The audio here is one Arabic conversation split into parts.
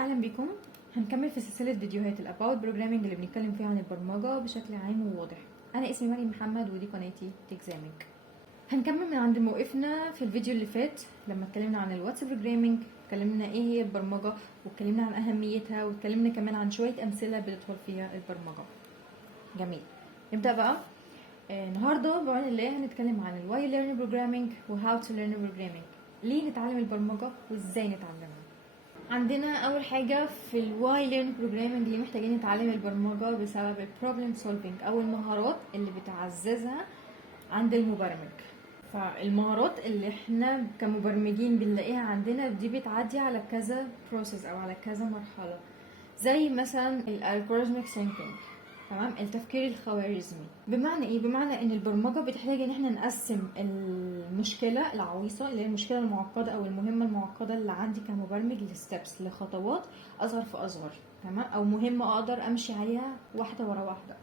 اهلا بكم. هنكمل في سلسله فيديوهات الاباوت بروجرامينج اللي بنتكلم فيها عن البرمجه بشكل عام وواضح. انا اسمي مريم محمد ودي قناتي تكزامك. هنكمل من عند ما وقفنا في الفيديو اللي فات لما اتكلمنا عن الواتس بروجرامينج، اتكلمنا ايه هي البرمجه واتكلمنا عن اهميتها واتكلمنا كمان عن شويه امثله بتدخل فيها البرمجه. جميل، نبدا بقى. النهارده بعون الله هنتكلم عن الواي ليرن بروجرامينج وهاو تو ليرن بروجرامينج. ليه نتعلم البرمجه وازاي نتعلمها؟ عندنا اول حاجه في الواي ليرن بروجرامينج اللي محتاجين نتعلم البرمجه بسبب البروبلم سولفينج او المهارات اللي بتعززها عند المبرمج. فالمهارات اللي احنا كمبرمجين بنلاقيها عندنا دي بتعدي على كذا بروسيس او على كذا مرحله، زي مثلا الالجوريزميك ثينكينج، تمام، التفكير الخوارزمي. بمعنى ايه؟ بمعنى ان البرمجه بتحتاج ان احنا نقسم المشكله العويصه اللي هي المشكله المعقده او المهمه المعقده اللي عندي كمبرمج لستبس، لخطوات اصغر في اصغر، تمام، او مهمه اقدر امشي عليها واحده ورا واحده.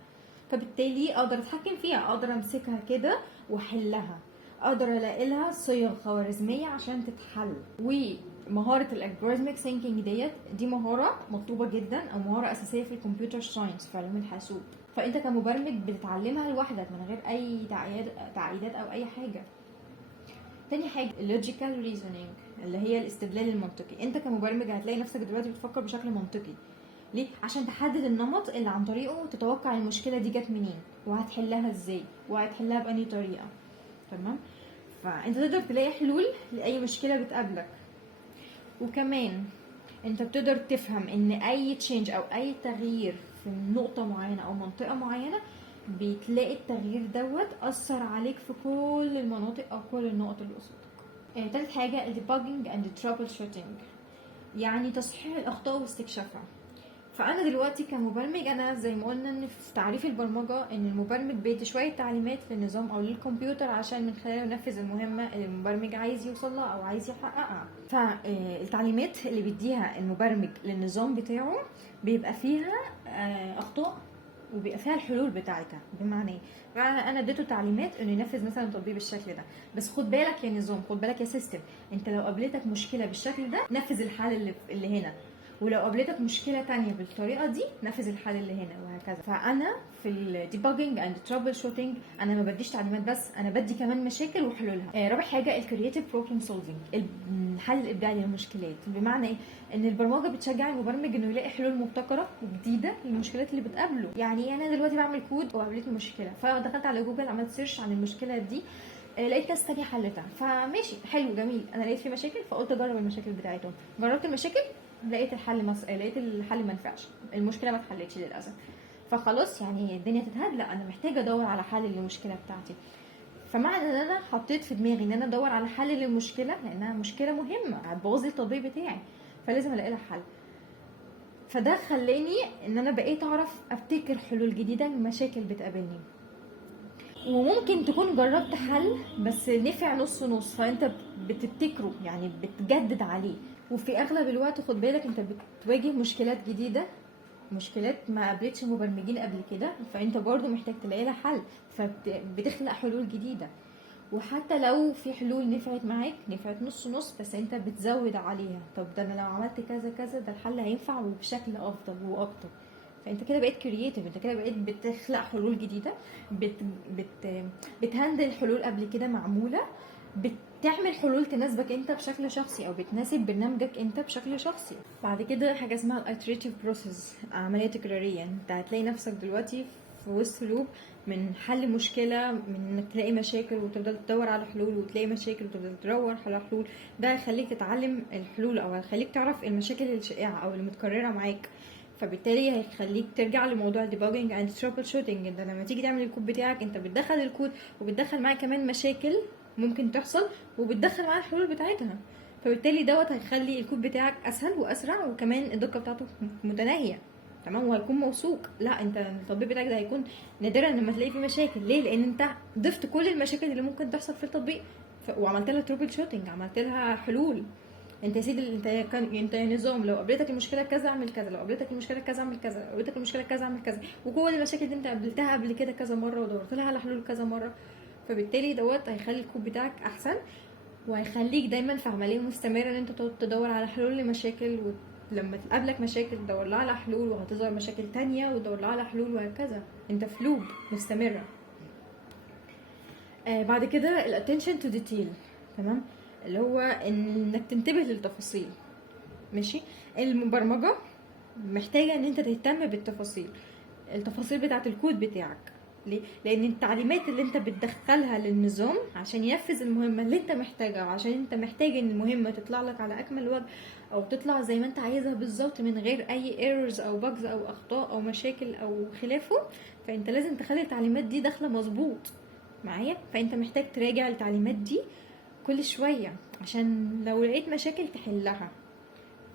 فبالتالي اقدر اتحكم فيها، اقدر امسكها كده واحلها، اقدر الاقي لها صيغ خوارزميه عشان تتحل. ومهاره الالجوريزميك ثينكينج دي مهاره مطلوبه جدا او مهاره اساسيه في الكمبيوتر ساينس، في علوم الحاسوب. فانت كمبرمج بتتعلمها لوحدك من غير اي تعقيدات او اي حاجه. تاني حاجه اللوجيكال ريزونينج اللي هي الاستدلال المنطقي. انت كمبرمج هتلاقي نفسك دلوقتي بتفكر بشكل منطقي. ليه؟ عشان تحدد النمط اللي عن طريقه تتوقع المشكله دي جت منين وهتحلها ازاي وهتحلها بأني طريقه، تمام. فانت تقدر تلاقي حلول لاي مشكله بتقابلك. وكمان انت بتقدر تفهم ان اي تشينج او اي تغيير في نقطه معينه او منطقه معينه بتلاقي التغيير دوت اثر عليك في كل المناطق او كل النقط اللي قصادك. تالت حاجه الديباجنج اند ترابل شوتنج، يعني تصحيح الاخطاء واستكشافها. فانا دلوقتي كمبرمج، انا زي ما قلنا ان في تعريف البرمجه ان المبرمج بيدي شويه تعليمات للنظام او للكمبيوتر عشان من خلاله ينفذ المهمه اللي المبرمج عايز يوصل لها او عايز يحققها. فالتعليمات اللي بيديها المبرمج للنظام بتاعه بيبقى فيها اخطاء وبيبقى فيها الحلول بتاعتها. بمعنى ايه؟ بمعنى انا اديته تعليمات انه ينفذ مثلا تطبيق بالشكل ده، بس خد بالك يا نظام، خد بالك يا سيستم، انت لو قابلتك مشكله بالشكل ده نفذ الحل اللي هنا، ولو قابلتك مشكله تانية بالطريقه دي نفذ الحل اللي هنا، وهكذا. فانا في الديباجنج اند ترابل شوتنج انا ما بديش تعليمات بس، انا بدي كمان مشاكل وحلولها. رابع حاجه الكرييتيف بروبلم سولفينج، الحل الابداعي للمشكلات. بمعنى ايه؟ ان البرمجه بتشجع المبرمج انه يلاقي حلول مبتكره وجديده للمشكلات اللي بتقابله. يعني انا دلوقتي بعمل كود وقابلتني مشكله، فدخلت على جوجل عملت سيرش عن المشكله دي، لقيت ناس تانية حلتها، فماشي حلو جميل، انا لقيت في مشاكل فقلت اجرب المشاكل بتاعتهم، جربت المشاكل لقيت الحل ما نفعش، المشكله ما اتحلتش للاسف. فخلاص يعني الدنيا تتهد، لا انا محتاجه ادور على حل للمشكله بتاعتي. فمعنى ان انا حطيت في دماغي ان انا ادور على حل للمشكله لانها مشكله مهمه هتبوظ لي التطبيق بتاعي، فلازم الاقي لها حل. فده خلاني ان انا بقيت اعرف ابتكر حلول جديده لمشاكل بتقابلني. وممكن تكون جربت حل بس نفع نص نص، فانت بتبتكره يعني بتجدد عليه. وفي اغلب الوقت خد بالك انت بتواجه مشكلات جديده، مشكلات ما قابلتش مبرمجين قبل كده، فانت برضو محتاج تلاقي لها حل، فبتخلق حلول جديده. وحتى لو في حلول نفعت معاك، نفعت نص نص، بس انت بتزود عليها، طب ده انا لو عملت كذا كذا ده الحل هينفع وبشكل افضل واكتر. فانت كده بقيت كرييتيف، انت كده بقيت بتخلق حلول جديده، بت بت بتهندل حلول قبل كده معموله، بتعمل حلول تناسبك انت بشكل شخصي او بتناسب برنامجك انت بشكل شخصي. بعد كده حاجه اسمها الايتريتيف بروسيس، عمليه تكراريه. انت هتلاقي نفسك دلوقتي في وسط لوب من حل مشكله، من انك تلاقي مشاكل وتفضل تدور على حلول وتلاقي مشاكل وتفضل تدور على حلول. ده هيخليك تتعلم الحلول او هيخليك تعرف المشاكل الشائعه او المتكرره معاك. فبالتالي هيخليك ترجع لموضوع الديباجنج اند ترابل شوتنج. انت لما تيجي تعمل الكود بتاعك انت بتدخل الكود وبتدخل معاه كمان مشاكل ممكن تحصل وبتدخل معاه الحلول بتاعتها. فبالتالي دوت هيخلي الكود بتاعك اسهل واسرع، وكمان الدقه بتاعته متناهيه، تمام، وهيكون موثوق. لا انت التطبيق بتاعك ده هيكون نادرا لما تلاقي فيه مشاكل. ليه؟ لان انت ضفت كل المشاكل اللي ممكن تحصل في التطبيق وعملت لها ترابل شوتنج، عملت لها حلول. انت يا سيدي انت يا نظام، لو قابلتك المشكله كذا اعمل كذا، لو قابلتك المشكله كذا اعمل كذا، لو قابلتك المشكله كذا اعمل كذا، وكل المشاكل دي انت قابلتها قبل كده كذا مره ودورت لها على حلول كذا مره. فبالتالي دوت هيخلي الكود بتاعك احسن، وهيخليك دايما في عمليه مستمره ان انت تدور على حلول لمشاكل لما تقابلك مشاكل تدور لها على حلول، وهتظهر مشاكل تانية وتدور لها على حلول، وهكذا. انت في لوب مستمرة. بعد كده الاتنشن تو ديتيل، تمام، اللي هو انك تنتبه للتفاصيل. ماشي. المبرمجة محتاجة ان انت تهتم بالتفاصيل، التفاصيل بتاعة الكود بتاعك. ليه؟ لان التعليمات اللي انت بتدخلها للنظام عشان ينفذ المهمة اللي انت محتاجها، وعشان انت محتاج ان المهمة تطلع لك على اكمل وجه، او تطلع زي ما انت عايزها بالظبط من غير اي ايرورز او باجز او اخطاء او مشاكل او خلافه. فانت لازم تخلي التعليمات دي داخله مظبوط معايا. فانت محتاج تراجع التعليمات دي كل شوية عشان لو لقيت مشاكل تحلها.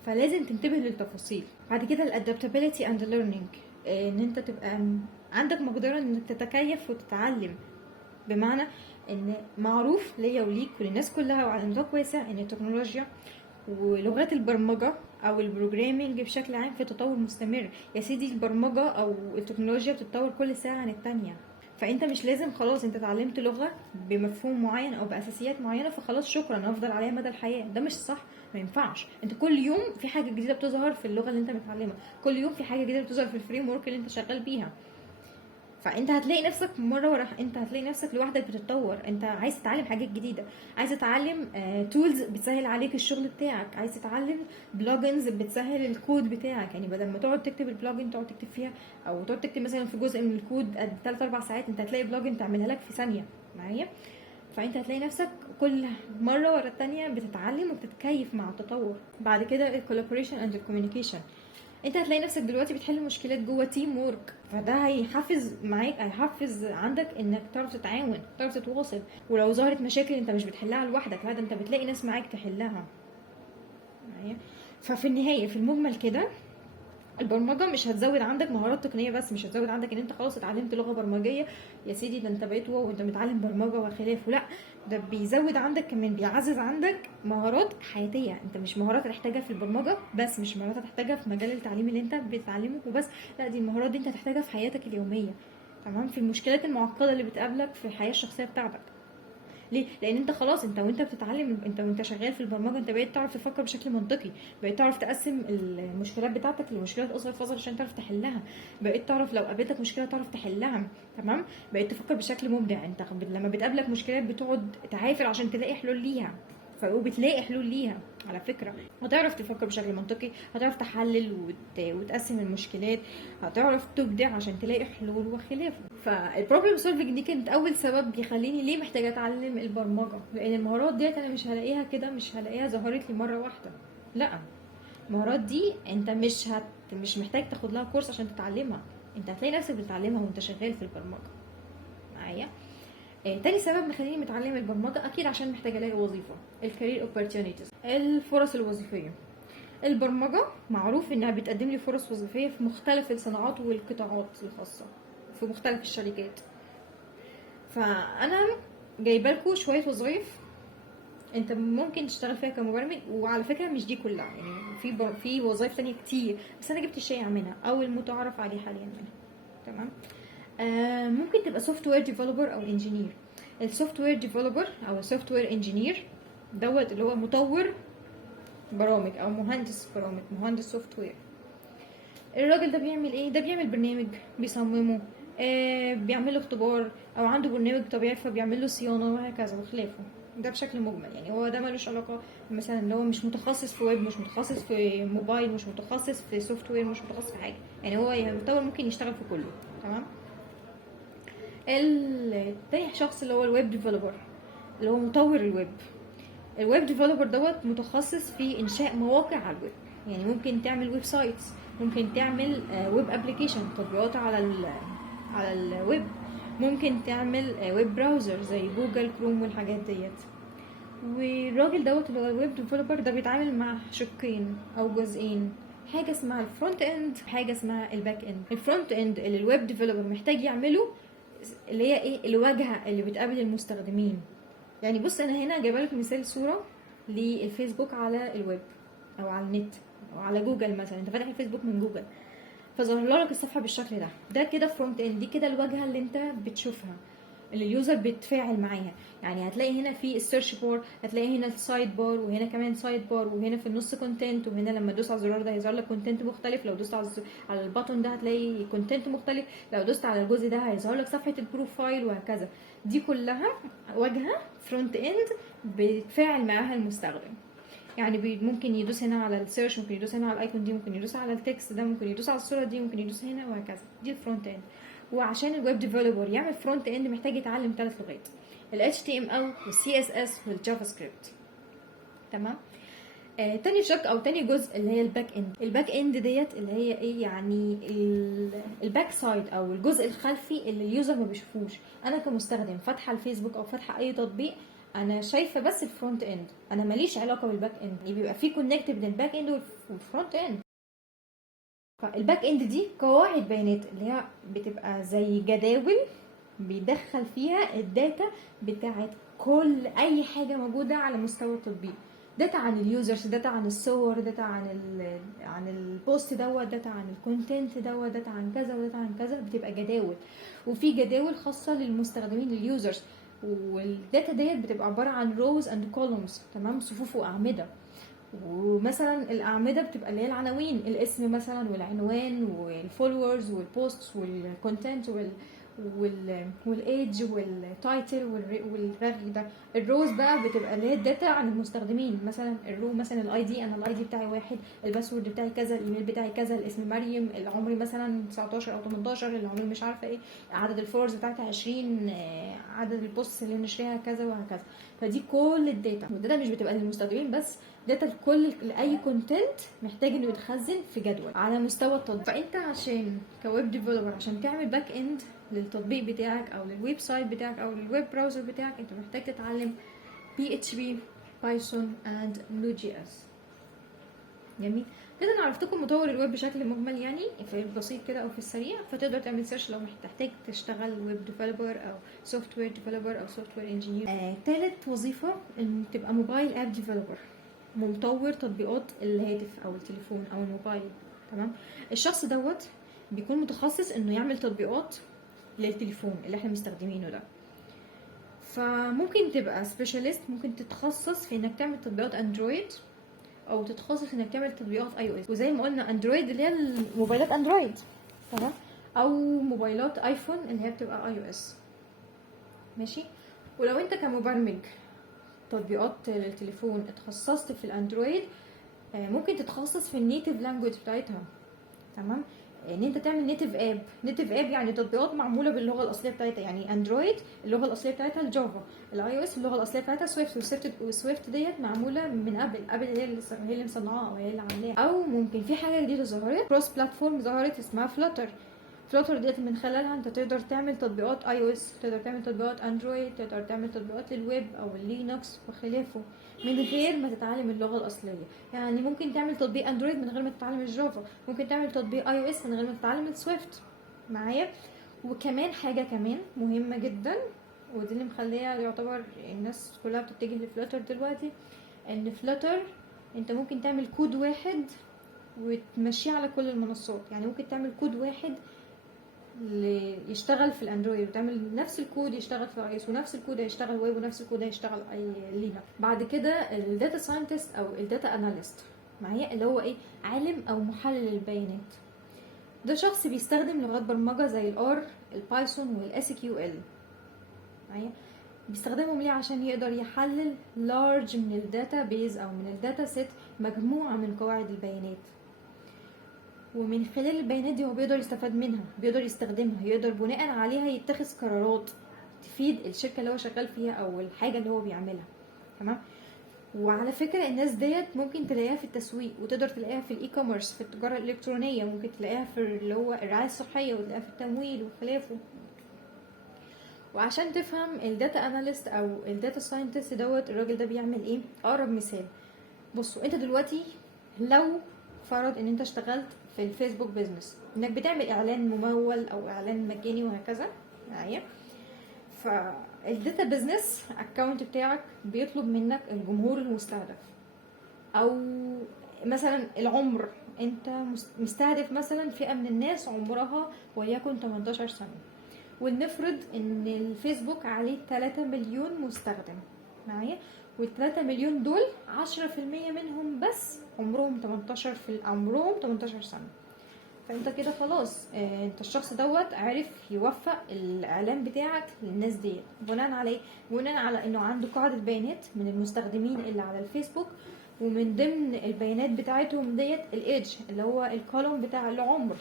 فلازم تنتبه للتفاصيل. بعد كده الادابتابيلتي اند ليرنينج، ان انت تبقى عندك مقدرة انك تتكيف وتتعلم. بمعنى ان معروف ليا وليك وللناس كلها وعلى نطاق واسع ان التكنولوجيا ولغات البرمجة او البروجرامينج بشكل عام في تطور مستمر. يا سيدي البرمجة او التكنولوجيا بتتطور كل ساعة عن التانية. فانت مش لازم خلاص انت اتعلمت لغة بمفهوم معين او باساسيات معينة فخلاص شكرا افضل عليها مدى الحياة. ده مش صح، ما ينفعش. انت كل يوم في حاجة جديدة بتظهر في اللغة اللي انت متعلمها، كل يوم في حاجة جديدة بتظهر في الفريم ورك اللي انت شغال بيها. فانت هتلاقي نفسك مره ورا انت هتلاقي نفسك لوحدك بتتطور. انت عايز تتعلم حاجات جديده، عايز تتعلم تولز بتسهل عليك الشغل بتاعك، عايز تتعلم بلوجنز بتسهل الكود بتاعك. يعني بدل ما تقعد تكتب البلوجن تقعد تكتب فيها او تقعد تكتب مثلا في جزء من الكود 3-4 ساعات، انت هتلاقي بلوجن تعملها لك في ثانيه معايا. فانت هتلاقي نفسك كل مره ورا التانية بتتعلم وبتتكيف مع التطور. بعد كده الكولابوريشن اند الكوميونيكيشن، انت هتلاقي نفسك دلوقتي بتحل مشكلات جوه تيم وورك، فده هيحفز معاك، هيحفز عندك انك تعرف تتعاون، تعرف تتواصل. ولو ظهرت مشاكل انت مش بتحلها لوحدك، لا ده انت بتلاقي ناس معاك تحلها معايا. ففي النهايه في المجمل كده البرمجه مش هتزود عندك مهارات تقنيه بس، مش هتزود عندك ان انت خلاص اتعلمت لغه برمجيه يا سيدي ده انت بقيت واو وانت متعلم برمجه وخلافه. لا، ده بيزود عندك كمان، بيعزز عندك مهارات حياتيه. انت مش مهارات هتحتاجها في البرمجه بس، مش مهارات هتحتاجها في مجال التعليم اللي انت بتتعلمه وبس، لا دي المهارات دي انت هتحتاجها في حياتك اليوميه، تمام، في المشكلات المعقده اللي بتقابلك في الحياه الشخصيه بتاعتك. ليه؟ لان انت خلاص انت وانت بتتعلم، انت وانت شغال في البرمجه انت بقيت تعرف تفكر بشكل منطقي، بقيت تعرف تقسم المشكلات بتاعتك لمشكلات اصغر فاصغر عشان تعرف تحلها، بقيت تعرف لو قابلتك مشكله تعرف تحلها، تمام، بقيت تفكر بشكل مبدع. انت لما بتقابلك مشكلات بتقعد تعافر عشان تلاقي حلول ليها، وبتلاقي حلول ليها على فكره. هتعرف تفكر بشكل منطقي، هتعرف تحلل وتقسم المشكلات، هتعرف تبدع عشان تلاقي حلول وخلافه. فالبروبلم سولفنج دي كانت اول سبب بيخليني ليه محتاجه اتعلم البرمجه، لان المهارات ديت انا مش هلاقيها كده، مش هلاقيها ظهرت لي مره واحده. لا، المهارات دي انت مش محتاج تاخد لها كورس عشان تتعلمها، انت هتلاقي نفسك بتتعلمها وانت شغال في البرمجه معايا. تاني سبب مخليني متعلم البرمجه اكيد عشان محتاجه الاقي وظيفه، الكارير اوبورتيونيتيز، الفرص الوظيفيه. البرمجه معروف انها بتقدم لي فرص وظيفيه في مختلف الصناعات والقطاعات الخاصه في مختلف الشركات. فانا جايبه لكم شويه وظايف انت ممكن تشتغل فيها كمبرمج، وعلى فكره مش دي كلها، يعني في وظايف تانية كتير، بس انا جبت الشائع منها او المتعارف عليه حاليا منها، تمام. ممكن تبقى سوفت وير ديفلوبر او انجينير. السوفت وير ديفلوبر او السوفت وير انجينير دوت اللي هو مطور برامج او مهندس برامج، مهندس سوفت وير. الراجل ده بيعمل ايه؟ ده بيعمل برنامج بيصممه، بيعمل له اختبار، او عنده برنامج طبيعي فبيعمل له صيانه وهكذا وخلافه. ده بشكل مجمل، يعني هو ده ملوش علاقه مثلا اللي هو مش متخصص في ويب، مش متخصص في موبايل، مش متخصص في سوفت وير، مش متخصص في حاجه، يعني هو يعتبر ممكن يشتغل في كله، تمام. التاني شخص اللي هو الويب ديفلوبر، اللي هو مطور الويب. الويب ديفلوبر دوت متخصص في انشاء مواقع على الويب، يعني ممكن تعمل ويب سايتس، ممكن تعمل ويب ابلكيشن، تطبيقات على الويب، ممكن تعمل ويب براوزر زي جوجل كروم والحاجات ديت. والراجل دوت اللي هو الويب ديفلوبر ده بيتعامل مع شقين او جزئين، حاجه اسمها الفرونت اند، حاجه اسمها الباك اند. الفرونت اند اللي الويب ديفلوبر محتاج يعمله اللي هي ايه؟ الواجهه اللي بتقابل المستخدمين. يعني بص انا هنا جايبه لك مثال صوره للفيسبوك على الويب او على النت او على جوجل مثلا، انت فاتح الفيسبوك من جوجل فظهر لك الصفحه بالشكل ده، ده كده فرونت اند، دي كده الواجهه اللي انت بتشوفها. اللي اليوزر بيتفاعل معاها. يعني هتلاقي هنا في السيرش بار، هتلاقي هنا السايد بار، وهنا كمان سايد بار، وهنا في النص كونتنت، وهنا لما تدوس على الزرار ده هيظهر لك كونتنت مختلف، لو دوست على البطن ده هتلاقي كونتنت مختلف، لو دوست على الجزء ده هيظهر لك صفحه البروفايل، وهكذا. دي كلها واجهه فرونت اند بيتفاعل معاها المستخدم. يعني ممكن يدوس هنا على السيرش، ممكن يدوس هنا على الايكون دي، ممكن يدوس على التكست ده، ممكن يدوس على الصوره دي، ممكن يدوس هنا، وهكذا. دي الفرونت اند. وعشان الويب ديفلوبر يعمل فرونت اند محتاج يتعلم 3 لغات: ال HTML وال CSS والجافا سكريبت. تمام. تاني شق او تاني جزء اللي هي الباك اند. الباك اند ديت اللي هي ايه؟ يعني الباك سايد او الجزء الخلفي اللي اليوزر ما بيشوفوش. انا كمستخدم فاتحه الفيسبوك او فاتحه اي تطبيق، انا شايفه بس الفرونت اند، انا ماليش علاقه بالباك اند. يعني بيبقى في كونكت بين الباك اند والفرونت اند. فالباك اند دي قواعد بيانات اللي هي بتبقى زي جداول بيدخل فيها الداتا بتاعت كل اي حاجه موجوده على مستوى التطبيق. داتا عن اليوزرز، داتا عن الصور، داتا عن البوست دوت، داتا عن الكونتنت دوت، داتا عن كذا وداتا عن كذا. بتبقى جداول، وفي جداول خاصه للمستخدمين لليوزرز. والداتا ديت بتبقى عباره عن روز اند كولومز، تمام، صفوف واعمده. ومثلا الاعمده بتبقى اللي هي العناوين، الاسم مثلا والعنوان والفولورز والبوستس والكونتنت والايدج والتايتل والرغي ده. الروز بقى بتبقى اللي هي الداتا عن المستخدمين. مثلا الرو مثلا الاي دي، انا الاي دي بتاعي 1، الباسورد بتاعي كذا، الايميل بتاعي كذا، الاسم مريم، العمر مثلا 19 او 18، العمر مش عارفه ايه، عدد الفولورز بتاعتي 20، عدد البوست اللي نشرها كذا، وهكذا. فدي كل الداتا، والداتا مش بتبقى للمستخدمين بس، داتا لكل لاي كونتنت محتاج انه يتخزن في جدول على مستوى التطبيق. فانت عشان كويب ديفلوبر عشان تعمل باك اند للتطبيق بتاعك او للويب سايت بتاعك او للويب براوزر بتاعك، انت محتاج تتعلم PHP بايثون اند Node.js. جميل كده. انا عرفتكم مطور الويب بشكل مجمل، يعني في البسيط كده او في السريع. فتقدر تعمل سيرش لو محتاج تشتغل ويب ديفلوبر او سوفت وير ديفلوبر او سوفت وير انجينير. تالت وظيفه ان تبقى موبايل اب ديفلوبر، مطور تطبيقات الهاتف او التليفون او الموبايل. تمام. الشخص دوت بيكون متخصص انه يعمل تطبيقات للتليفون اللي احنا مستخدمينه ده. فممكن تبقى سبيشاليست، ممكن تتخصص في انك تعمل تطبيقات اندرويد، او تتخصص انك تعمل تطبيقات iOS. وزي ما قلنا اندرويد اللي هي الموبايلات اندرويد، تمام، او موبايلات ايفون اللي هي بتبقى iOS. ماشي. ولو انت كمبرمج تطبيقات للتليفون اتخصصت في الاندرويد، ممكن تتخصص في النيتيف لانجويج بتاعتها. تمام. ان انت تعمل نيتيف اب يعني تطبيقات معموله باللغه الاصليه بتاعتها. يعني اندرويد اللغه الاصليه بتاعتها الجافا، الاي او اس اللغه الاصليه بتاعتها سويفت. والسويفت ديت معموله من ابل هي اللي مصنعاها او هي اللي عاملاها. او ممكن في حاجه جديده ظهرت، كروس بلاتفورم ظهرت اسمها فلاتر ديت من خلالها انت تقدر تعمل تطبيقات اي او اس، تقدر تعمل تطبيقات اندرويد، تقدر تعمل تطبيقات للويب او اللينكس وخلافه من غير ما تتعلم اللغه الاصليه. يعني ممكن تعمل تطبيق اندرويد من غير ما تتعلم الجافا، ممكن تعمل تطبيق اي او اس من غير ما تتعلم السويفت معايا. وكمان حاجه كمان مهمه جدا، ودي اللي مخليه يعتبر الناس كلها بتتجه لفلاتر دلوقتي، ان فلاتر انت ممكن تعمل كود واحد وتمشيه على كل المنصات. يعني ممكن تعمل كود واحد يشتغل في الاندرويد، وتعمل نفس الكود يشتغل في اي اس، ونفس الكود هيشتغل ويب، ونفس الكود هيشتغل اي لينكس. بعد كده الداتا ساينتست او الداتا اناليست معايا، اللي هو ايه؟ عالم او محلل البيانات. ده شخص بيستخدم لغات برمجه زي الار، البايثون والاس كيو ال معايا. بيستخدمهم ليه؟ عشان يقدر يحلل لارج من الداتا بيز او من الداتا سيت، مجموعه من قواعد البيانات، ومن خلال البيانات دي هو بيقدر يستفاد منها، بيقدر يستخدمها، يقدر بناء عليها يتخذ قرارات تفيد الشركة اللي هو شغال فيها او الحاجة اللي هو بيعملها. تمام. وعلى فكرة الناس ديت ممكن تلاقيها في التسويق، وتقدر تلاقيها في الاي كوميرس، في التجارة الالكترونية، ممكن تلاقيها في اللي هو الرعاية الصحية، وتلاقيها في التمويل وخلافه. وعشان تفهم الداتا اناليست او الداتا ساينتست دوت الراجل ده بيعمل ايه، اقرب مثال. بصوا، انت دلوقتي لو فرض ان انت اشتغلت في الفيسبوك بيزنس، انك بتعمل اعلان ممول او اعلان مجاني وهكذا معايا. فالداتا بيزنس اكونت بتاعك بيطلب منك الجمهور المستهدف، او مثلا العمر، انت مستهدف مثلا فئة من الناس عمرها وليكن 18 سنة، ولنفرض ان الفيسبوك عليه 3 مليون مستخدم معايا، وال3 مليون دول 10% منهم بس عمرهم 18 سنة. فانت كده خلاص انت الشخص دوت عرف يوفق الاعلان بتاعك للناس دي بناء على انه عنده قاعدة بيانات من المستخدمين اللي على الفيسبوك، ومن ضمن البيانات بتاعتهم ديت الايدج اللي هو الكولوم بتاع العمر.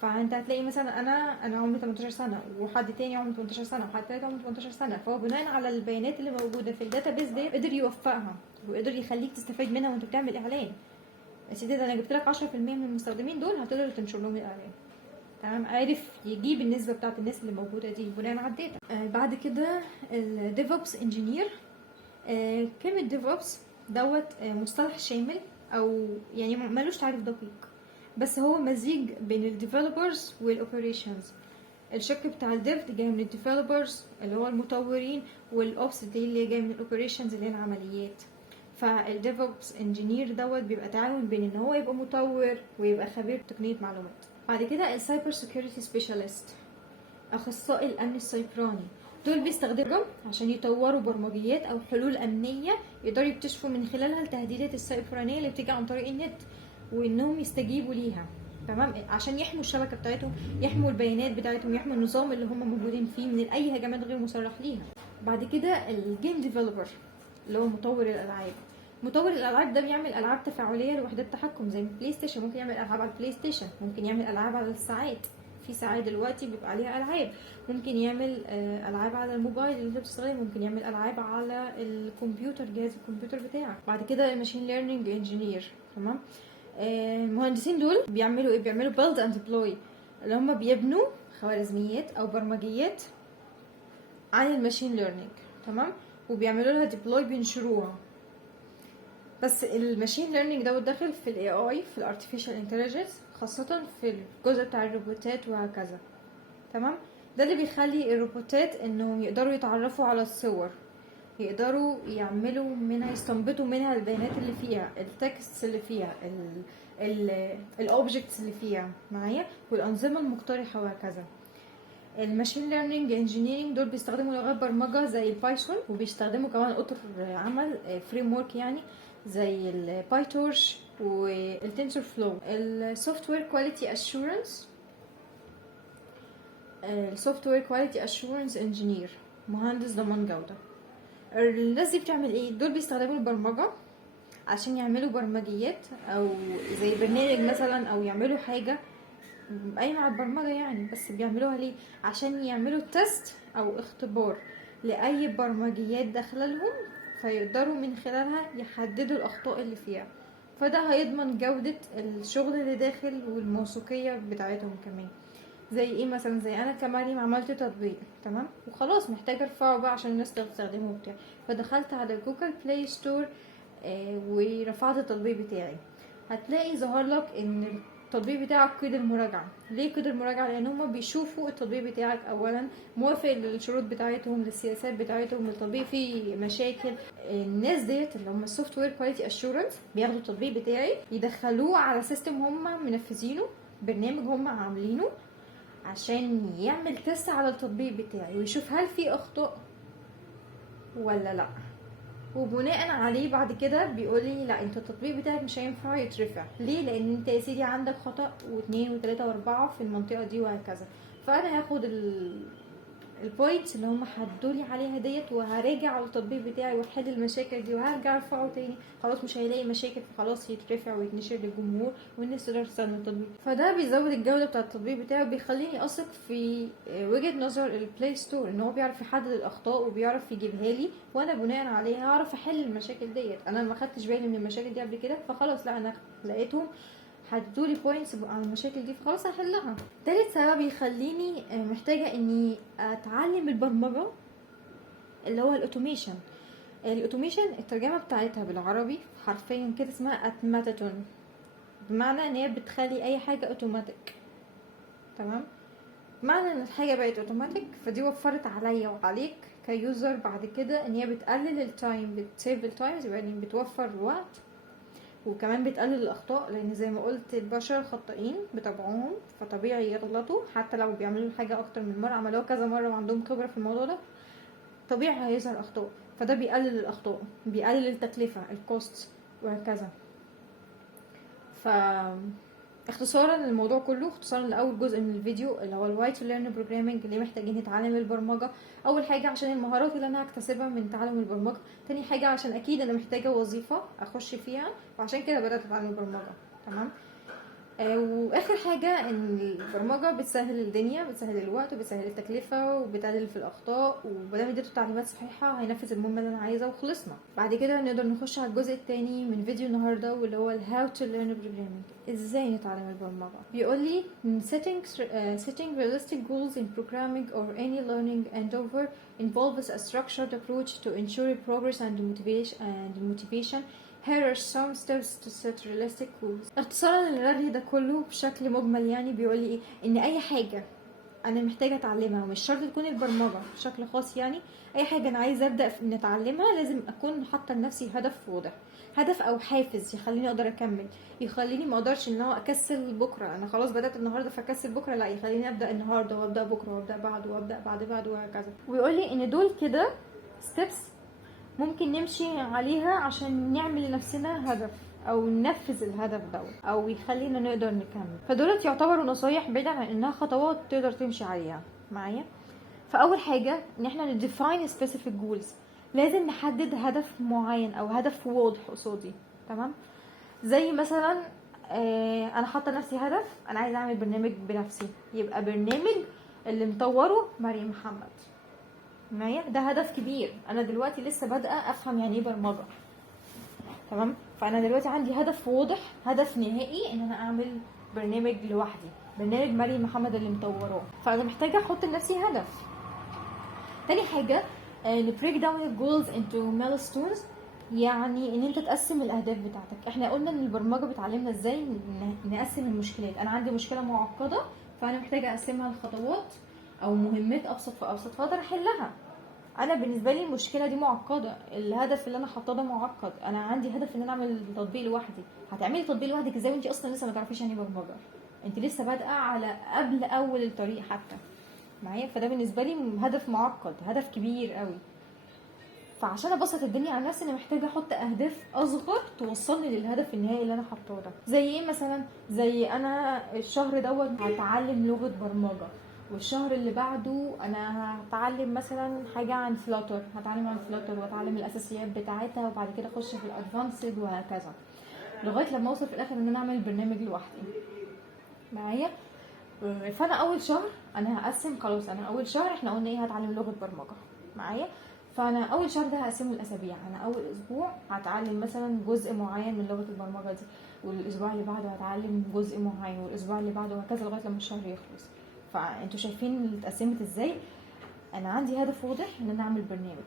فانت هتلاقي مثلا انا عمري 18 سنه، وحد تاني عمره 18 سنه، وحد تالت عمره 18 سنه، فهو بناء على البيانات اللي موجوده في الداتابيس دي قدر يوفقها وقدر يخليك تستفاد منها وانت بتعمل اعلان. يا سيدي ده انا جبت لك 10% من المستخدمين دول هتقدر تنشر لهم الاعلان. تمام، عارف يجيب النسبه بتاعت الناس اللي موجوده دي بناء على الداتا. بعد كده الديفوبس انجينير. كلمه ديفوبس دوت مصطلح شامل او يعني ملوش تعريف دقيق، بس هو مزيج بين الديفلوبرز والاوبريشنز. الشق بتاع الديف جاي من الديفلوبرز اللي هو المطورين، والاوبس دي اللي جاي من الاوبريشنز اللي هي العمليات. فالديفوبس انجينير دوت بيبقى تعاون بين ان هو يبقى مطور ويبقى خبير تقنيه معلومات. بعد كده السايبر سيكيورتي سبيشاليست، اخصائي الامن السيبراني. دول بيستخدموا عشان يطوروا برمجيات او حلول امنيه يقدروا يكتشفوا من خلالها التهديدات السيبرانيه اللي بتيجي عن طريق النت، وانهم يستجيبوا ليها. تمام، عشان يحموا الشبكه بتاعتهم، يحموا البيانات بتاعتهم، يحموا النظام اللي هم موجودين فيه من اي هجمات غير مصرح ليها. بعد كده الجيم ديفلوبر اللي هو مطور الالعاب. مطور الالعاب ده بيعمل العاب تفاعليه لوحدات تحكم زي البلاي ستيشن، ممكن يعمل العاب على البلاي ستيشن، ممكن يعمل العاب على الساعات، في ساعات دلوقتي بيبقى عليها العاب، ممكن يعمل العاب على الموبايل اللي انت بتستخدمه، ممكن يعمل العاب على الكمبيوتر، جهاز الكمبيوتر بتاعك. بعد كده الماشين ليرنينج انجينير. تمام، المهندسين دول بيعملوا ايه؟ بيعملوا build and deploy، اللي هم بيبنوا خوارزميات او برمجيات عن الماشين ليرنينج. تمام، وبيعملوا لها deploy، بينشروها. بس الماشين ليرنينج ده داخل في الاي اي، في الارتفيشال انتليجنس، خاصه في الجزء بتاع الروبوتات وهكذا. تمام، ده اللي بيخلي الروبوتات انهم يقدروا يتعرفوا على الصور، يقدروا يعملوا منها، يستنبطوا منها البيانات اللي فيها، التكست اللي فيها، الاوبجكتس اللي فيها معايا، والانظمه المقترحه وهكذا. الماشين ليرنينج انجينيرنج دول بيستخدموا لغات برمجه زي البايثون، وبيستخدموا كمان اطر عمل فريم ورك يعني زي البايتورش والتنسور فلو. السوفت وير كواليتي اشورنس، السوفت وير كواليتي اشورنس انجينير، مهندس ضمان جوده. الناس دي بتعمل ايه؟ دول بيستخدموا البرمجه عشان يعملوا برمجيات او زي برنامج مثلا، او يعملوا حاجه قايمه على البرمجه يعني، بس بيعملوها ليه؟ عشان يعملوا تيست او اختبار لاي برمجيات داخله لهم، فيقدروا من خلالها يحددوا الاخطاء اللي فيها. فده هيضمن جوده الشغل اللي داخل والموثوقيه بتاعتهم كمان. زي ايه مثلا؟ زي انا كمريم عملت تطبيق، تمام، وخلاص محتاجه ارفعه بقى عشان الناس تستخدمه وبتاع، فدخلت على جوجل بلاي ستور ورفعت التطبيق بتاعي. هتلاقي ظهر لك ان التطبيق بتاعك قيد المراجعه. ليه قيد المراجعه؟ لان هما بيشوفوا التطبيق بتاعك اولا موافق للشروط بتاعتهم، للسياسات بتاعتهم، التطبيق فيه مشاكل. الناس ديت اللي هم السوفت وير كواليتي اشورنس بياخدوا التطبيق بتاعي يدخلوه على سيستم هما منفذينه، برنامج هما عاملينه عشان يعمل تيست على التطبيق بتاعي ويشوف هل في اخطاء ولا لا، وبناء عليه بعد كده بيقولي لا انت التطبيق بتاعك مش هينفع يترفع. ليه؟ لان انت يا سيدي عندك خطأ واثنين وثلاثة واربعة في المنطقة دي وهكذا. فانا هاخد البوينتس اللي هم حدولي عليها ديت، وهراجع على التطبيق بتاعي واحل المشاكل دي، وهرجع ارفعه تاني. خلاص مش هيلاقي مشاكل، فخلاص يترفع ويتنشر للجمهور والناس تقدر تستخدم التطبيق. فده بيزود الجوده بتاعه التطبيق بتاعي، وبيخليني اثق في وجهه نظر البلاي ستور ان هو بيعرف يحدد الاخطاء وبيعرف يجيبها لي، وانا بناء عليها هعرف احل المشاكل ديت. انا ما خدتش بالي من المشاكل دي قبل كده، فخلاص لا انا لقيتهم حددولي بوينتس على المشاكل دي، فخلاص هحلها. تالت سبب يخليني محتاجة اني اتعلم البرمجة اللي هو الاوتوميشن. الاوتوميشن الترجمة بتاعتها بالعربي حرفيا كده اسمها اتماتتون، بمعنى ان هي بتخلي اي حاجة اوتوماتيك. تمام، بمعنى ان الحاجة بقت اوتوماتيك، فدي وفرت عليا وعليك كيوزر بعد كده ان هي بتقلل التايم، بتسيف التايم، يعني بتوفر الوقت وكمان بتقلل الاخطاء، لان زي ما قلت البشر خطائين بطبعهم، فطبيعي يغلطوا حتى لو بيعملوا الحاجه اكتر من مره، عملوها كذا مره وعندهم خبره في الموضوع ده، طبيعي هيظهر اخطاء. فده بيقلل الاخطاء، بيقلل التكلفه الكوست وهكذا. ف اختصارا للموضوع كله، اختصارا لاول جزء من الفيديو اللي هو الواي تو ليرن بروجرامينج، ليه محتاجين نتعلم البرمجه. اول حاجه عشان المهارات اللي انا هكتسبها من تعلم البرمجه، تاني حاجه عشان اكيد انا محتاجه وظيفه اخش فيها، وعشان كده بدات اتعلم البرمجه. تمام. واخر حاجه ان البرمجه بتسهل الدنيا، بتسهل الوقت وبتسهل التكلفه وبتقلل في الاخطاء، ومادام اديته تعليمات صحيحه هينفذ المهمه اللي انا عايزه وخلصنا. بعد كده نقدر نخش على الجزء الثاني من فيديو النهارده، واللي هو how to learn programming، ازاي نتعلم البرمجه. بيقول لي setting realistic goals in programming or any learning endeavor involves a structured approach to ensure progress and motivation. Here are some steps to set realistic goals. اختصارا للرغي ده كله بشكل مجمل، يعني بيقول لي ايه؟ ان اي حاجه انا محتاجه اتعلمها، ومش شرط تكون البرمجه بشكل خاص، يعني اي حاجه انا عايزه ابدا نتعلمها لازم اكون حاطه لنفسي هدف واضح، هدف او حافز يخليني اقدر اكمل، يخليني ما اقدرش ان هو اكسل بكره، انا خلاص بدات النهارده فاكسل بكره، لا، يخليني ابدا النهارده وابدا بكره وابدا بعده وابدا بعده وهكذا. ويقول لي ان دول كده ستيبس ممكن نمشي عليها عشان نعمل لنفسنا هدف او ننفذ الهدف دوت، او يخلينا نقدر نكمل. فدولت يعتبروا نصايح بعيدا عن انها خطوات تقدر تمشي عليها معايا. فاول حاجه ان احنا نديفاين سبيسيفيك جولز، لازم نحدد هدف معين او هدف واضح قصادي. تمام. زي مثلا انا حاطه نفسي هدف، انا عايزه اعمل برنامج بنفسي، يبقى برنامج اللي مطوره مريم محمد معايا، ده هدف كبير. انا دلوقتي لسه بادئه افهم يعني ايه برمجه. تمام. فانا دلوقتي عندي هدف واضح، هدف نهائي، ان انا اعمل برنامج لوحدي، برنامج مريم محمد اللي مطوراه. فانا محتاجه احط لنفسي هدف. تاني حاجه نبريك داون الجولز انتو مايلستونز، يعني ان انت تقسم الاهداف بتاعتك. احنا قلنا ان البرمجه بتعلمنا ازاي نقسم المشكلات. انا عندي مشكله معقده، فانا محتاجه اقسمها لخطوات او مهمات ابسط فابسط فاقدر احلها. انا بالنسبه لي المشكله دي معقده، الهدف اللي انا حاطاه ده معقد، انا عندي هدف ان انا اعمل تطبيق لوحدي. هتعملي تطبيق لوحدك ازاي وانت اصلا لسه ما تعرفيش يعني برمجه؟ انت لسه بادئه على قبل اول الطريق حتى معايا. فده بالنسبه لي هدف معقد، هدف كبير قوي. فعشان ابسط الدنيا على نفسي انا محتاجه احط اهداف اصغر توصلني للهدف النهائي اللي انا حاطاه ده. زي ايه مثلا؟ زي انا الشهر دوت هتعلم لغه برمجه، والشهر اللي بعده انا هتعلم مثلا حاجه عن فلاتر، هتعلم عن فلاتر واتعلم الاساسيات بتاعتها، وبعد كده اخش في الادفانسد وهكذا، لغايه لما اوصل في الاخر ان انا اعمل برنامج لوحدي معايا. فانا اول شهر انا هقسم، خلاص انا اول شهر احنا قلنا ايه؟ هتعلم لغه برمجه معايا. فانا اول شهر ده هقسمه الاسابيع، انا اول اسبوع هتعلم مثلا جزء معين من لغه البرمجه دي، والاسبوع اللي بعده هتعلم جزء معين، والاسبوع اللي بعده وهكذا لغايه لما الشهر يخلص. فانتوا شايفين اللي اتقسمت ازاي؟ انا عندي هدف واضح ان انا اعمل برنامج،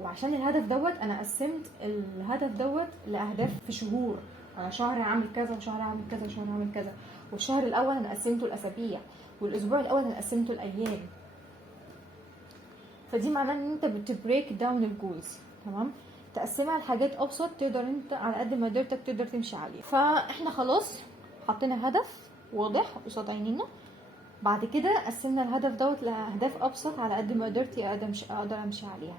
وعشان الهدف دوت انا قسمت الهدف دوت لاهداف في شهور. انا شهر هعمل كذا، وشهر هعمل كذا، وشهر هعمل كذا. والشهر الاول انا قسمته الاسابيع، والاسبوع الاول انا قسمته الايام. فدي معناه ان انت بتبريك داون الجولز. تمام. تقسمها لحاجات ابسط تقدر انت على قد ما قدرتك تقدر تمشي عليها. فاحنا خلاص حطينا هدف واضح قصاد عينينا، بعد كده قسمنا الهدف دوت لاهداف ابسط على قد ما قدرت اقدر امشي عليها.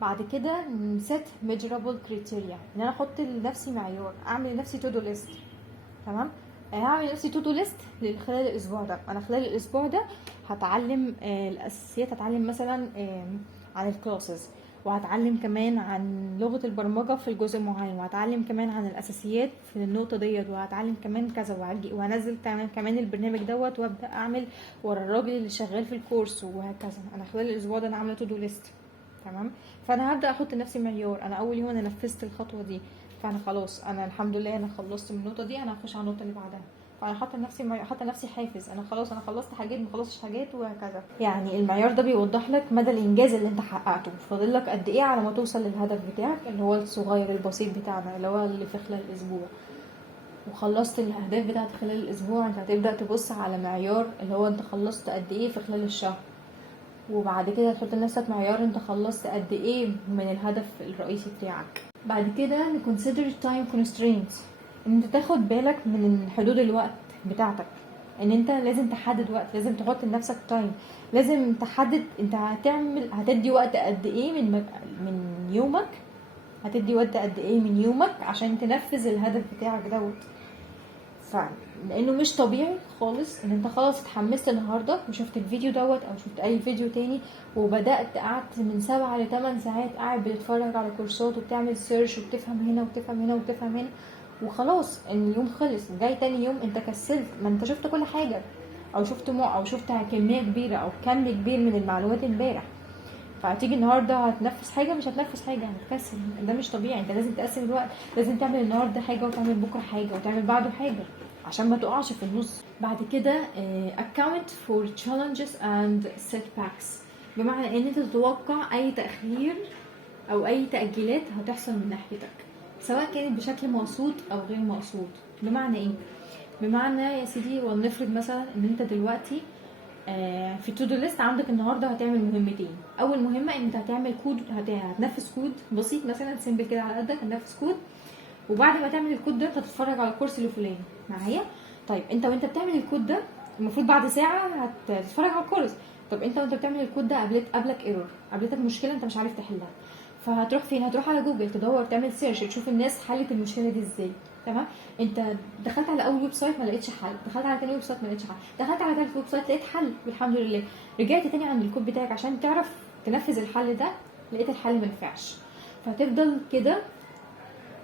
بعد كده set measurable criteria، ان انا احط لنفسي معيار، اعمل لنفسي to do list. تمام. هعمل لنفسي to do list خلال الاسبوع ده. انا خلال الاسبوع ده هتعلم الاساسيات، هتعلم مثلا عن الكلاسز، وهتعلم كمان عن لغه البرمجه في الجزء معين، وهتعلم كمان عن الاساسيات في النقطه ديت، وهتعلم كمان كذا، وهنزل كمان البرنامج دوت، وابدا اعمل ورا الراجل اللي شغال في الكورس وهكذا. انا خلال الاسبوع ده انا عامله to do list. تمام. فانا هبدا احط لنفسي معيار، انا اول يوم انا نفذت الخطوه دي، فانا خلاص انا الحمد لله انا خلصت من النقطه دي، انا هخش على النقطه اللي بعدها. فانا حاطه لنفسي حافز، انا خلاص انا خلصت حاجات، ما خلصتش حاجات وهكذا. يعني المعيار ده بيوضح لك مدى الانجاز اللي انت حققته، فاضل لك قد ايه على ما توصل للهدف بتاعك اللي هو الصغير البسيط بتاعنا، اللي هو اللي في خلال الاسبوع. وخلصت الاهداف بتاعت خلال الاسبوع، انت هتبدا تبص على معيار اللي هو انت خلصت قد ايه في خلال الشهر. وبعد كده تحط لنفسك معيار انت خلصت قد ايه من الهدف الرئيسي بتاعك. بعد كده نكونسيدر تايم كونسترينتس، ان انت تاخد بالك من حدود الوقت بتاعتك، ان انت لازم تحدد وقت، لازم تحط لنفسك تايم، لازم تحدد انت هتدي وقت قد ايه من يومك، هتدي وقت قد ايه من يومك عشان تنفذ الهدف بتاعك دوت. لانه مش طبيعي خالص ان انت خلاص اتحمست النهارده وشفت الفيديو دوت او شفت اي فيديو تاني وبدات قعدت من 7 ل8 ساعات قاعد بتتفرج على كورسات وبتعمل سيرش وبتفهم هنا وبتفهم هنا وبتفهم هنا، وخلاص ان اليوم خلص، جاي تاني يوم انت كسلت، ما انت شفت كل حاجه او شفت كميه كبيره او كم كبير من المعلومات امبارح، فهتيجي النهارده هتنفذ حاجه مش هتنفذ حاجه، هتكسل. ده مش طبيعي، انت لازم تقسم الوقت، لازم تعمل النهارده حاجه وتعمل بكره حاجه وتعمل بعده حاجه عشان ما تقعش في النص. بعد كده account for challenges and setbacks، بمعنى ان انت تتوقع اي تاخير او اي تاجيلات هتحصل من ناحيتك، سواء كانت بشكل مقصود او غير مقصود. بمعنى ايه؟ بمعنى يا سيدي ولنفرض مثلا ان انت دلوقتي في تو دو ليست عندك النهارده هتعمل مهمتين. اول مهمه ان انت هتعمل كود، هتنفذ كود بسيط مثلا سيمبل كده على قدك، هتنفذ كود، وبعد ما تعمل الكود ده انت هتتفرج على الكورس الفلاني معايا. طيب انت وانت بتعمل الكود ده المفروض بعد ساعه هتتفرج على الكورس. طب انت وانت بتعمل الكود ده قابلك ايرور، قابلتك مشكله انت مش عارف تحلها، فهتروح فين؟ هتروح على جوجل تدور، تعمل سيرش، تشوف الناس حلت المشكله دي ازاي. تمام؟ انت دخلت على اول ويب سايت ما لقيتش حل، دخلت على تاني ويب سايت ما لقيتش حل، دخلت على ثالث ويب سايت لقيت حل والحمد لله، رجعت تاني عند الكود بتاعك عشان تعرف تنفذ الحل ده، لقيت الحل ما نفعش. فهتفضل كده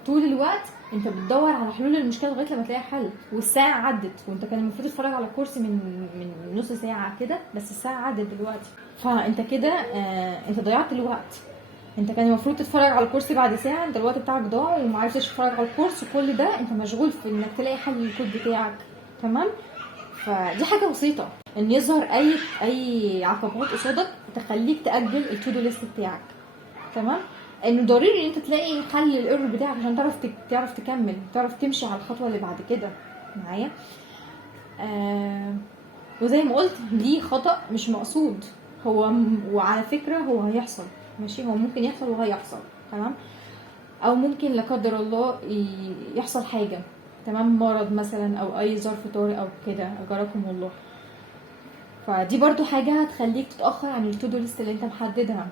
طول الوقت انت بتدور على حلول المشكله لغايه لما تلاقي حل، والساعه عدت وانت كان المفروض تتفرج على كورس من نص ساعه كده، بس الساعه عدت دلوقتي، فانت كده انت ضيعت الوقت. انت كان المفروض تتفرج على الكورس بعد ساعه، انت الوقت بتاعك ضاع وما عرفتش تتفرج على الكورس، وكل ده انت مشغول في انك تلاقي حل للكود بتاعك. تمام؟ فدي حاجه بسيطه ان يظهر اي عقبات قصادك تخليك تاجل التو دو ليست بتاعك. تمام؟ انه ضروري ان انت تلاقي حل للايرور بتاعك عشان تعرف تكمل، تعرف تمشي على الخطوه اللي بعد كده معايا. وزي ما قلت دي خطأ مش مقصود، وعلى فكره هو هيحصل، ماشي، هو ممكن يحصل وهيحصل. تمام؟ او ممكن لا قدر الله يحصل حاجه، تمام، مرض مثلا او اي ظرف طارئ او كده اجركم الله، فدي برضو حاجه هتخليك تتاخر عن التو دو ليست اللي انت محددها.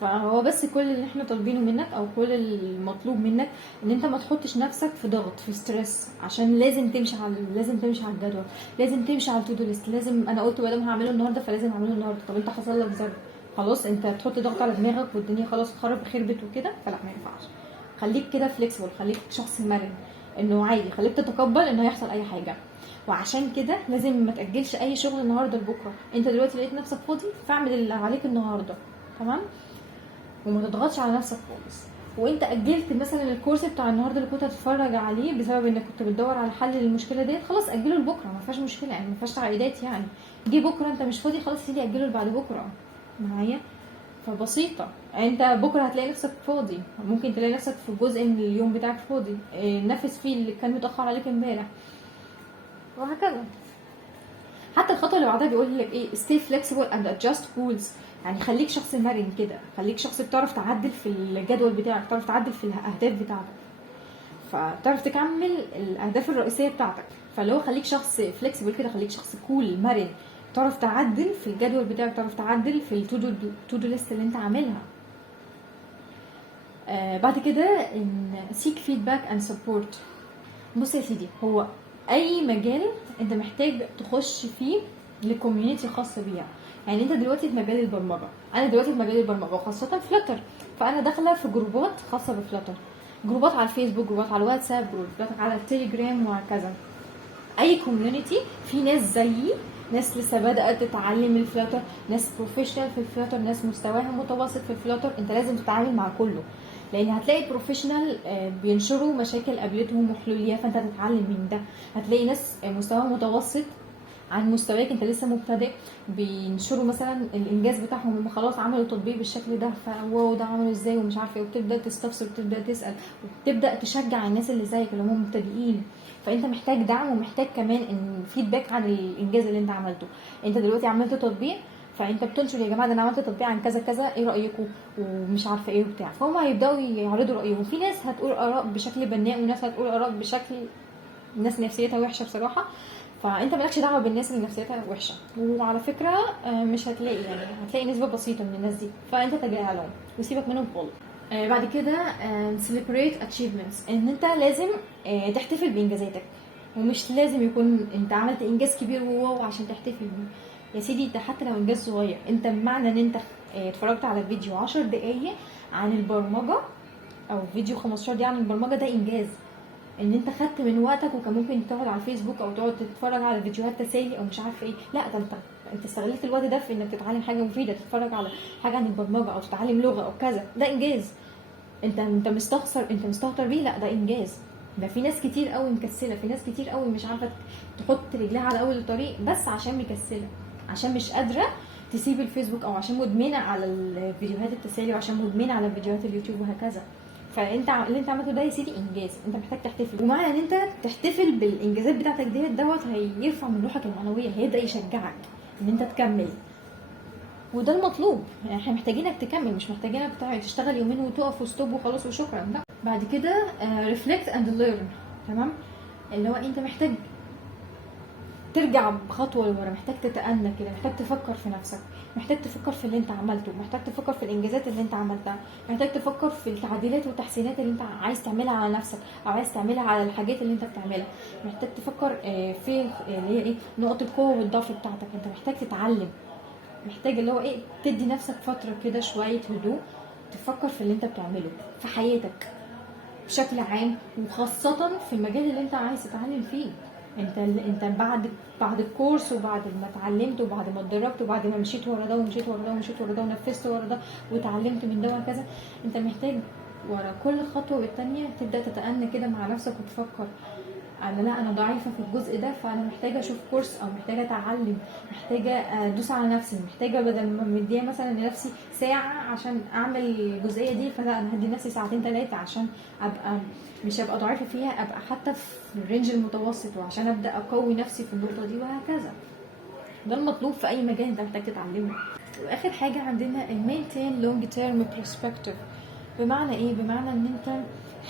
فهو بس كل اللي احنا طالبينه منك او كل المطلوب منك ان انت ما تحطش نفسك في ضغط، في ستريس، عشان لازم تمشي على الجدول، لازم تمشي على التو دو ليست، لازم انا قلت بدل هعمله النهارده فلازم اعمله النهارده. طب انت حصل لك ظرف، خلاص انت تحط ضغط على دماغك والدنيا خلاص خربت وكده، فلا ما ينفعش. خليك كده فليكسبل، خليك شخص مرن، انه عادي، خليك تتقبل انه هيحصل اي حاجه. وعشان كده لازم ما تاجلش اي شغل النهارده لبكره، انت دلوقتي لقيت نفسك فاضي فاعمل اللي عليك النهارده. تمام؟ وما تضغطش على نفسك خالص. وانت اجلت مثلا الكورس بتاع النهارده اللي كنت هتتفرج عليه بسبب انك كنت بتدور على حل للمشكله ديت، خلاص اجله لبكره، ما فيهاش مشكله يعني، ما فيهاش تعقيدات يعني. جه بكره انت مش فاضي، خلاص سيدي اجله لبعد بكره معايا. فبسيطه، انت بكره هتلاقي نفسك فاضي، ممكن تلاقي نفسك في جزء من اليوم بتاعك فاضي، نفذ فيه اللي كان متاخر عليك امبارح، وهكذا. حتى الخطوه اللي بعدها بيقول لك ايه؟ stay flexible and adjust goals، يعني خليك شخص مرن كده، خليك شخص بتعرف تعدل في الجدول بتاعك، بتعرف تعدل في الاهداف بتاعتك، فتعرف تكمل الاهداف الرئيسيه بتاعتك. فلو خليك شخص فليكسبل كده، خليك شخص كول مرن، تعرف تعدل في الجدول بتاعك، تعرف تعدل في التو دو ليست اللي انت عاملها. بعد كده ان seek feedback and support. بص يا سيدي، هو اي مجال انت محتاج تخش فيه لكوميونيتي خاصه بيها. يعني انت دلوقتي في مجال البرمجه، انا دلوقتي في مجال البرمجه وخاصه فلاتر، فانا داخله في جروبات خاصه بفلاتر، جروبات على الفيسبوك، جروبات على الواتساب، جروبات على التليجرام، وهكذا. اي كوميونيتي في ناس زيي، ناس لسه بدات تتعلم الفلاتر، ناس بروفيشنال في الفلاتر، ناس مستواها متوسط في الفلاتر، انت لازم تتعامل مع كله، لان هتلاقي بروفيشنال بينشروا مشاكل قابلتهم وحلول ليها، فانت هتتعلم من ده. هتلاقي ناس مستواها متوسط عن مستواك، انت لسه مبتدئ، بينشروا مثلا الانجاز بتاعهم، هم خلاص عملوا تطبيق بالشكل ده، فواو ده عملوا ازاي ومش عارفه ايه، وبتبدا تستفسر وتبدا تسال وتبدا تشجع الناس اللي زيك اللي هم مبتدئين. فانت محتاج دعم، ومحتاج كمان ان فيدباك عن الانجاز اللي انت عملته. انت دلوقتي عملت تطبيق، فانت بتنشر يا جماعه ده انا عملت تطبيق عن كذا كذا، ايه رايكم ومش عارفه ايه وبتاع، فهم هيبداوا يعرضوا رايهم. في ناس هتقول اراء بشكل بناء وناس هتقول اراء بشكل ناس نفسيتها وحشه بصراحه. فانت مالكش دعوه بالناس اللي نفسيتها وحشه، وعلى فكره مش هتلاقي، يعني هتلاقي نسبه بسيطه من الناس دي، فانت تجاهلهم وسيبك منهم خالص. بعد كده celebrate achievements، ان انت لازم تحتفل بانجازاتك، ومش لازم يكون انت عملت انجاز كبير وواو عشان تحتفل بيه. يا سيدي ده حتى لو انجاز صغير، انت بمعنى ان انت اتفرجت على فيديو 10 دقايق عن البرمجه، او فيديو 15 دقيقه عن البرمجه، ده انجاز. ان انت خدت من وقتك، وكان ممكن تقعد على الفيسبوك او تقعد تتفرج على فيديوهات تسالي او مش عارفه ايه، لا ده انت استغلت الوقت ده في انك تتعلم حاجه مفيده، تتفرج على حاجه عن البرمجه او تتعلم لغه او كذا، ده انجاز. انت مستهتر بيه، لا ده انجاز. ده في ناس كتير قوي مكسله، في ناس كتير قوي مش عارفه تحط رجلها على اول الطريق بس عشان مكسله، عشان مش قادره تسيب الفيسبوك، او عشان مدمنه على الفيديوهات التسالي، وعشان مدمنه على فيديوهات اليوتيوب وهكذا. فانت اللي انت عملته ده يا سيدي انجاز، انت محتاج تحتفل. ومعنى ان انت تحتفل بالانجازات بتاعتك دوت هيرفع من روحك المعنويه، هيبدا يشجعك ان انت تكمل، وده المطلوب. يعني احنا محتاجينك تكمل، مش محتاجينك تشتغل يومين وتقف وستوب وخلاص وشكرا، لا. بعد كده reflect and learn، تمام؟ اللي هو انت محتاج ترجع بخطوه لورا، محتاج تتأنى كده، محتاج تفكر في نفسك، محتاج تفكر في اللي انت عملته، محتاج تفكر في الانجازات اللي انت عملتها، محتاج تفكر في التعديلات والتحسينات اللي انت عايز تعملها على نفسك، او عايز تعملها على الحاجات اللي انت بتعملها. محتاج تفكر في اللي هي ايه نقط القوه والضعف بتاعتك. انت محتاج تتعلم، محتاج اللي هو ايه تدي نفسك فتره كده شويه هدوء، تفكر في اللي انت بتعمله في حياتك بشكل عام، وخاصه في المجال اللي انت عايز تتعلم فيه. انت بعد الكورس، وبعد ما اتعلمت، وبعد ما اتدربت، وبعد ما مشيت ورا ده ومشيت ورا ده ومشيت ورا ده ونفذت ورا ده واتعلمت من ده وهكذا، انت محتاج ورا كل خطوه والتانيه تبدا تتأنى كده مع نفسك وتفكر انا ضعيفه في الجزء ده، فانا محتاجه اشوف كورس، او محتاجه اتعلم، محتاجه ادوس على نفسي، محتاجه بدل ما مديه مثلا لنفسي ساعه عشان اعمل الجزئيه دي، فلا انا هدي نفسي ساعتين 3 عشان ابقى مش هبقى ضعيفه فيها، ابقى حتى في الرينج المتوسط، وعشان ابدا اقوي نفسي في النقطه دي وهكذا. ده المطلوب في اي مجال انت محتاج تتعلمه. واخر حاجه عندنا maintain long term perspective. بمعنى ايه؟ بمعنى ان انت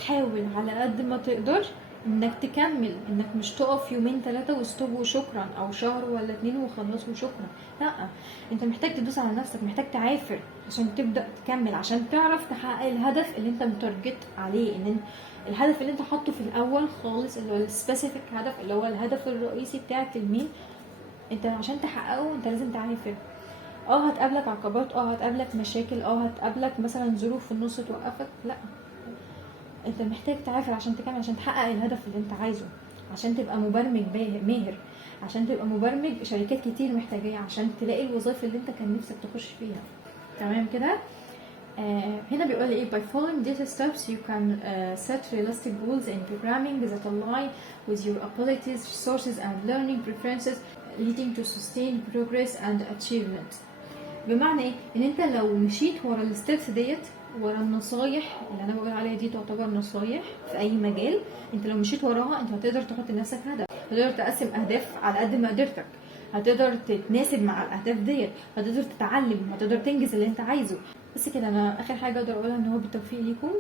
حاول على قد ما تقدر انك تكمل، انك مش تقف يومين 3 وستوب وشكرا، او شهر ولا 2 وخلاص وشكرا، لا. انت محتاج تدوس على نفسك، محتاج تعافر عشان تبدا تكمل، عشان تعرف تحقق الهدف اللي انت متارجت عليه. ان الهدف اللي انت حاطه في الاول خالص، اللي هو السبيسيفيك هدف، اللي هو الهدف الرئيسي بتاعك المين، انت عشان تحققه انت لازم تعافر. هتقابلك عقبات، هتقابلك مشاكل، هتقابلك مثلا ظروف في النص توقفك، لا. انت محتاج تعافر عشان تكمل، عشان تحقق الهدف اللي انت عايزه، عشان تبقى مبرمج ماهر، عشان تبقى مبرمج شركات كتير محتاجاه، عشان تلاقي الوظائف اللي انت كان نفسك تخش فيها. تمام كده؟ هنا بيقول ايه by following these steps you can set realistic goals in programming that align with your abilities, resources and learning preferences, leading to sustained progress and achievement. بمعنى ايه؟ ان انت لو مشيت ورا الستبس ديت، ورا النصايح اللي انا بقول عليها دي، تعتبر نصايح في اي مجال، انت لو مشيت وراها انت هتقدر تحط لنفسك هدف، هتقدر تقسم اهداف على قد ما قدرتك، هتقدر تتناسب مع الاهداف ديت، هتقدر تتعلم، هتقدر تنجز اللي انت عايزه. بس كده، انا اخر حاجه اقدر اقولها ان هو بالتوفيق ليكم.